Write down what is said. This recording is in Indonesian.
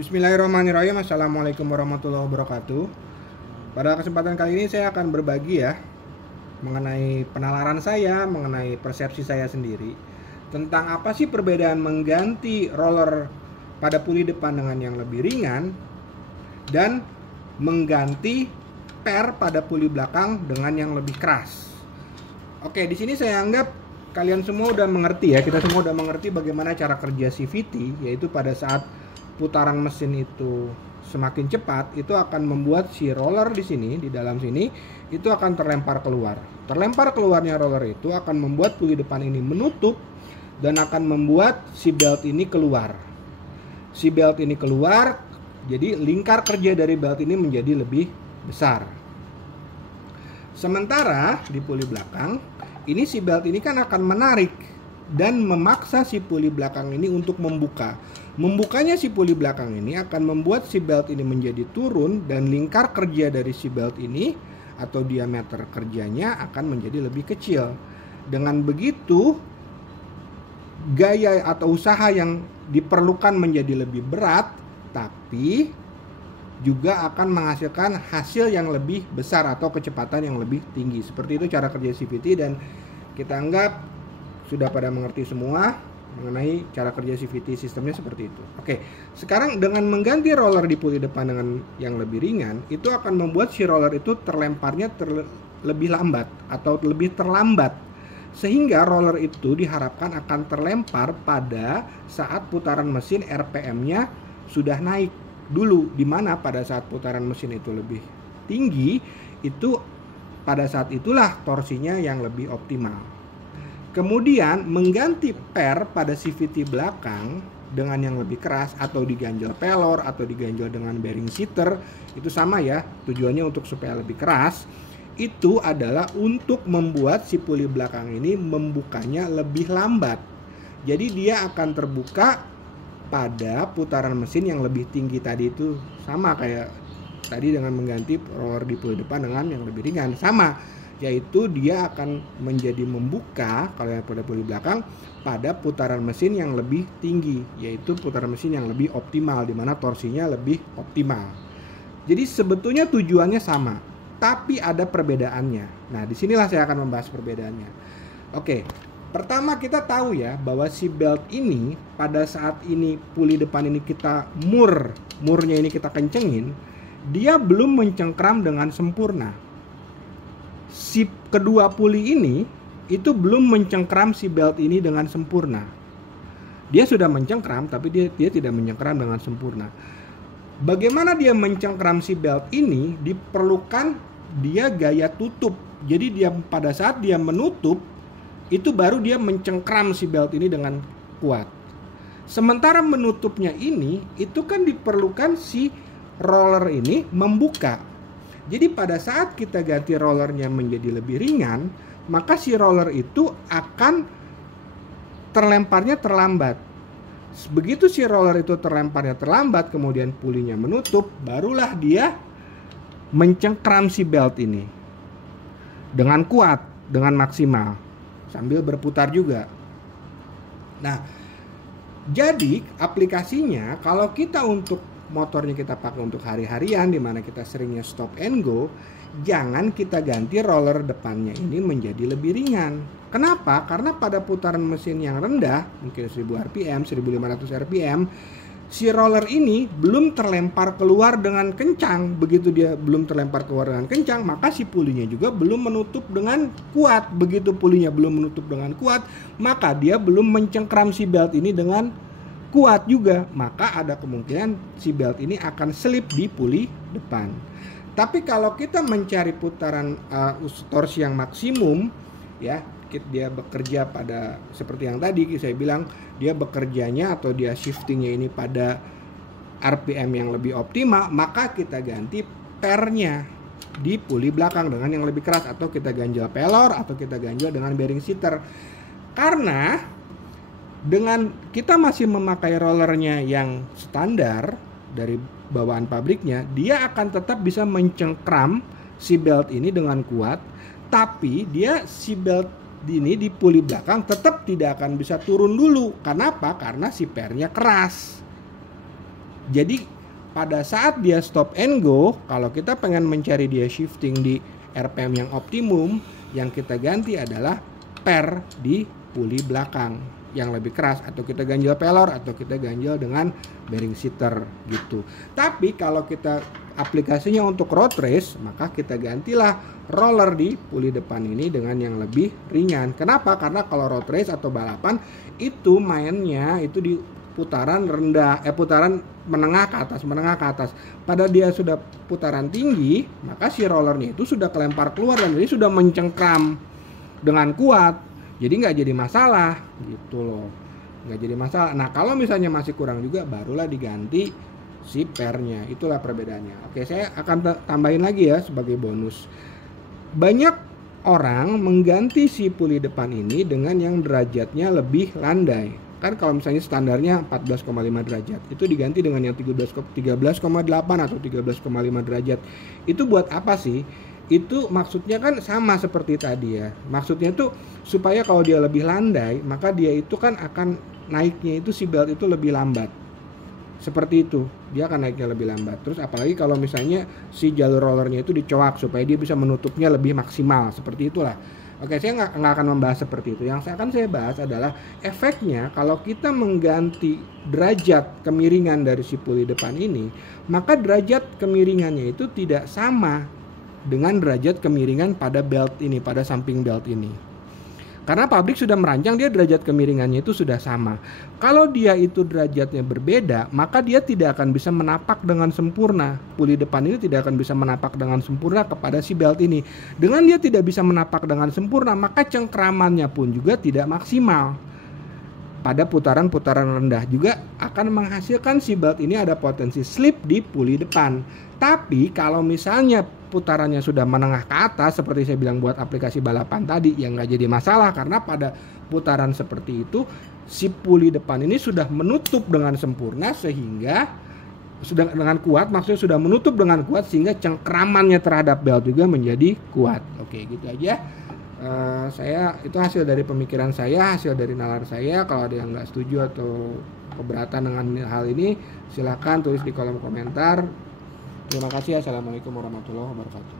Bismillahirrahmanirrahim. Assalamualaikum warahmatullahi wabarakatuh. Pada kesempatan kali ini saya akan berbagi mengenai penalaran saya, mengenai persepsi saya sendiri tentang apa sih perbedaan mengganti roller pada puli depan dengan yang lebih ringan dan mengganti per pada puli belakang dengan yang lebih keras. Oke, di sini saya anggap kalian semua udah mengerti kita semua udah mengerti bagaimana cara kerja CVT, yaitu pada saat putaran mesin itu semakin cepat, itu akan membuat si roller di sini, di dalam sini, itu akan terlempar keluar. Terlempar keluarnya roller itu akan membuat puli depan ini menutup dan akan membuat si belt ini keluar. Si belt ini keluar, jadi lingkar kerja dari belt ini menjadi lebih besar. Sementara di puli belakang, ini si belt ini kan akan menarik dan memaksa si puli belakang ini untuk membuka. Membukanya si puli belakang ini akan membuat si belt ini menjadi turun dan lingkar kerja dari si belt ini atau diameter kerjanya akan menjadi lebih kecil. Dengan begitu, gaya atau usaha yang diperlukan menjadi lebih berat, tapi juga akan menghasilkan hasil yang lebih besar atau kecepatan yang lebih tinggi. Seperti itu cara kerja CVT, dan kita anggap sudah pada mengerti semua mengenai cara kerja CVT, sistemnya seperti itu. Oke, sekarang dengan mengganti roller di puli depan dengan yang lebih ringan, itu akan membuat si roller itu terlemparnya lebih lambat atau lebih terlambat, sehingga roller itu diharapkan akan terlempar pada saat putaran mesin RPM-nya sudah naik dulu, dimana pada saat putaran mesin itu lebih tinggi, itu pada saat itulah torsinya yang lebih optimal. Kemudian mengganti per pada CVT belakang dengan yang lebih keras atau diganjel pelor atau diganjel dengan bearing seater, itu sama ya, tujuannya untuk supaya lebih keras. Itu adalah untuk membuat si puli belakang ini membukanya lebih lambat. Jadi dia akan terbuka pada putaran mesin yang lebih tinggi tadi, itu sama kayak tadi dengan mengganti roller di puli depan dengan yang lebih ringan, sama, yaitu dia akan menjadi membuka kalau yang pada puli belakang pada putaran mesin yang lebih tinggi, yaitu putaran mesin yang lebih optimal, di mana torsinya lebih optimal. Jadi sebetulnya tujuannya sama, tapi ada perbedaannya. Nah, disinilah saya akan membahas perbedaannya. Oke, pertama kita tahu ya bahwa si belt ini pada saat ini puli depan ini kita murnya ini kita kencengin, dia belum mencengkram dengan sempurna. Si kedua puli ini itu belum mencengkram si belt ini dengan sempurna. Dia sudah mencengkram, tapi dia tidak mencengkram dengan sempurna. Bagaimana dia mencengkram si belt ini? Diperlukan dia gaya tutup. Jadi dia pada saat dia menutup, itu baru dia mencengkram si belt ini dengan kuat. Sementara menutupnya ini, itu kan diperlukan si roller ini membuka. Jadi pada saat kita ganti rollernya menjadi lebih ringan, maka si roller itu akan terlemparnya terlambat. Begitu si roller itu terlemparnya terlambat, kemudian pulinya menutup, barulah dia mencengkram si belt ini dengan kuat, dengan maksimal, sambil berputar juga. Nah, jadi aplikasinya kalau kita untuk motornya kita pakai untuk hari-harian, dimana kita seringnya stop and go, jangan kita ganti roller depannya ini menjadi lebih ringan. Kenapa? Karena pada putaran mesin yang rendah, mungkin 1000 rpm, 1500 rpm, si roller ini belum terlempar keluar dengan kencang. Begitu dia belum terlempar keluar dengan kencang, maka si pulinya juga belum menutup dengan kuat. Begitu pulinya belum menutup dengan kuat, maka dia belum mencengkram si belt ini dengan kuat juga, maka ada kemungkinan si belt ini akan selip di puli depan. Tapi kalau kita mencari putaran torsi yang maksimum, ya, dia bekerja pada seperti yang tadi saya bilang, dia bekerjanya atau dia shiftingnya ini pada RPM yang lebih optimal, maka kita ganti pernya di puli belakang dengan yang lebih keras, atau kita ganjel pelor, atau kita ganjel dengan bearing seater. Karena dengan kita masih memakai rollernya yang standar dari bawaan pabriknya, dia akan tetap bisa mencengkram si belt ini dengan kuat, tapi si belt ini di puli belakang tetap tidak akan bisa turun dulu. Kenapa? Karena si pernya keras. Jadi pada saat dia stop and go, kalau kita pengen mencari dia shifting di RPM yang optimum, yang kita ganti adalah per di puli belakang yang lebih keras, atau kita ganjel pelor, atau kita ganjel dengan bearing seater gitu. Tapi kalau kita aplikasinya untuk road race, maka kita gantilah roller di puli depan ini dengan yang lebih ringan. Kenapa? Karena kalau road race atau balapan itu mainnya itu di putaran rendah, putaran menengah ke atas. Pada dia sudah putaran tinggi, maka si rollernya itu sudah kelempar keluar dan jadi sudah mencengkram dengan kuat. Jadi nggak jadi masalah gitu loh, nggak jadi masalah. Nah kalau misalnya masih kurang juga, barulah diganti si pernya. Itulah perbedaannya. Oke, saya akan tambahin lagi ya sebagai bonus. Banyak orang mengganti si puli depan ini dengan yang derajatnya lebih landai. Kan kalau misalnya standarnya 14,5 derajat, itu diganti dengan yang 13,8 atau 13,5 derajat. Itu buat apa sih? Itu maksudnya kan sama seperti tadi ya. Maksudnya tuh supaya kalau dia lebih landai, maka dia itu kan akan naiknya itu si belt itu lebih lambat. Seperti itu, dia akan naiknya lebih lambat. Terus apalagi kalau misalnya si jalur rollernya itu dicoak supaya dia bisa menutupnya lebih maksimal. Seperti itulah. Oke, saya nggak akan membahas seperti itu. Yang akan saya bahas adalah efeknya kalau kita mengganti derajat kemiringan dari si puli depan ini, maka derajat kemiringannya itu tidak sama dengan derajat kemiringan pada belt ini, pada samping belt ini. Karena pabrik sudah merancang dia derajat kemiringannya itu sudah sama. Kalau dia itu derajatnya berbeda, maka dia tidak akan bisa menapak dengan sempurna. Puli depan ini tidak akan bisa menapak dengan sempurna kepada si belt ini. Dengan dia tidak bisa menapak dengan sempurna, maka cengkramannya pun juga tidak maksimal. Pada putaran-putaran rendah juga akan menghasilkan si belt ini ada potensi slip di puli depan. Tapi kalau misalnya putarannya sudah menengah ke atas, seperti saya bilang buat aplikasi balapan tadi, yang nggak jadi masalah karena pada putaran seperti itu si puli depan ini sudah menutup dengan sempurna, sehingga sudah dengan kuat, maksudnya sudah menutup dengan kuat sehingga cengkramannya terhadap belt juga menjadi kuat. Oke, gitu aja. Saya itu hasil dari pemikiran saya, hasil dari nalar saya. Kalau ada yang nggak setuju atau keberatan dengan hal ini, silahkan tulis di kolom komentar. Terima kasih. Assalamualaikum warahmatullahi wabarakatuh.